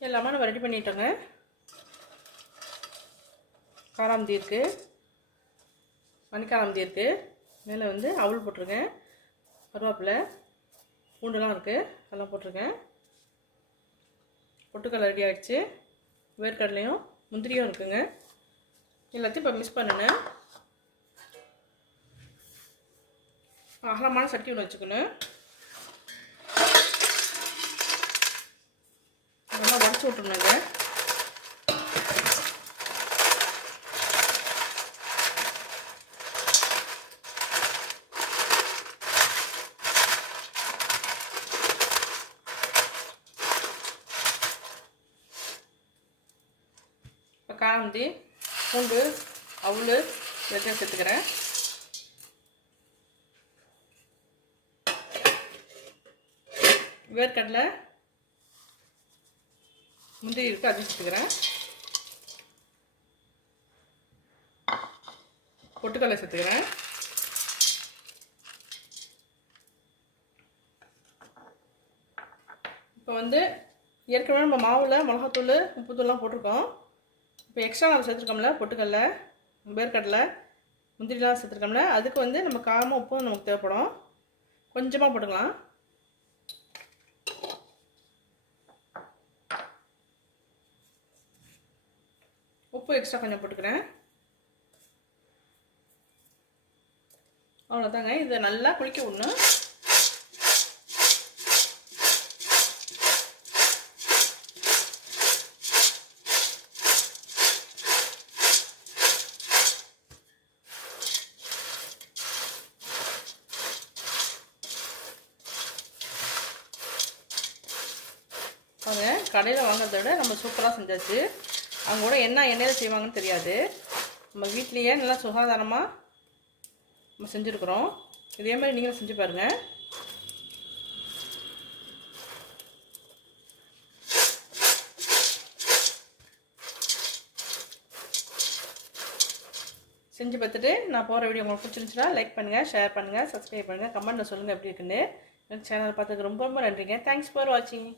எல்லாமே நம்ம ரெடி பண்ணிட்டோங்க. காராமந்தி இருக்குது, மணிக்காராமந்தி இருக்குது, மேலே வந்து அவல் போட்டிருக்கேன், கருவேப்பிலை, பூண்டுலாம் இருக்குது, அதெல்லாம் போட்டிருக்கேன். பொட்டுக்கடலை ரெடி ஆகிடுச்சு, வேர்க்கடலையும் முந்திரியும் இருக்குங்க. எல்லாத்தையும் இப்போ மிக்ஸ் பண்ணினேன். அகலமான சட்டி ஒன்று வச்சுக்கணும். நல்லா உடச்சி விட்டுருணுங்க. இப்போ காராமந்தி, பூண்டு, அவல் எல்லாத்தையும் சேர்த்துக்கிறேன். வேர்க்கடலை, முந்திரி இருக்குது, அதையும் சேர்த்துக்கிறேன். பொட்டுக்கடலை சேர்த்துக்கிறேன். இப்போ வந்து ஏற்கனவே நம்ம மாவில் மிளகாத்தூள், உப்புத்தூள்லாம் போட்டிருக்கோம். இப்போ எக்ஸ்ட்ரா நம்ம சேர்த்துருக்கோம்ல, பொட்டுக்கடலை, வேர்க்கடலை, முந்திரிலாம் சேர்த்துருக்கோம்ல, அதுக்கு வந்து நம்ம காரமாக உப்பும் நமக்கு தேவைப்படும். கொஞ்சமாக போட்டுக்கலாம். உப்பு எக்ஸ்ட்ரா கொஞ்சம் போட்டுக்கிறேன். அவ்வளோதாங்க. இதை நல்லா குளிக்க விடணும். அவங்க கடையில் வாங்குறத விட நம்ம சூப்பராக செஞ்சாச்சு. அவங்க கூட என்ன எண்ணெயில் செய்வாங்கன்னு தெரியாது. நம்ம வீட்லேயே நல்லா சுகாதாரமாக நம்ம செஞ்சுருக்குறோம். இதே மாதிரி நீங்களும் செஞ்சு பாருங்கள். செஞ்சு பார்த்துட்டு நான் போகிற வீடியோ உங்களுக்கு பிடிச்சிருந்துச்சுன்னா லைக் பண்ணுங்கள், ஷேர் பண்ணுங்கள், சப்ஸ்கிரைப் பண்ணுங்கள், கமெண்ட்டில் சொல்லுங்கள் எப்படி இருக்குன்னு. சேனல் பார்த்ததுக்கு ரொம்ப ரொம்ப நன்றிங்க. தேங்க்ஸ் ஃபார் வாட்சிங்.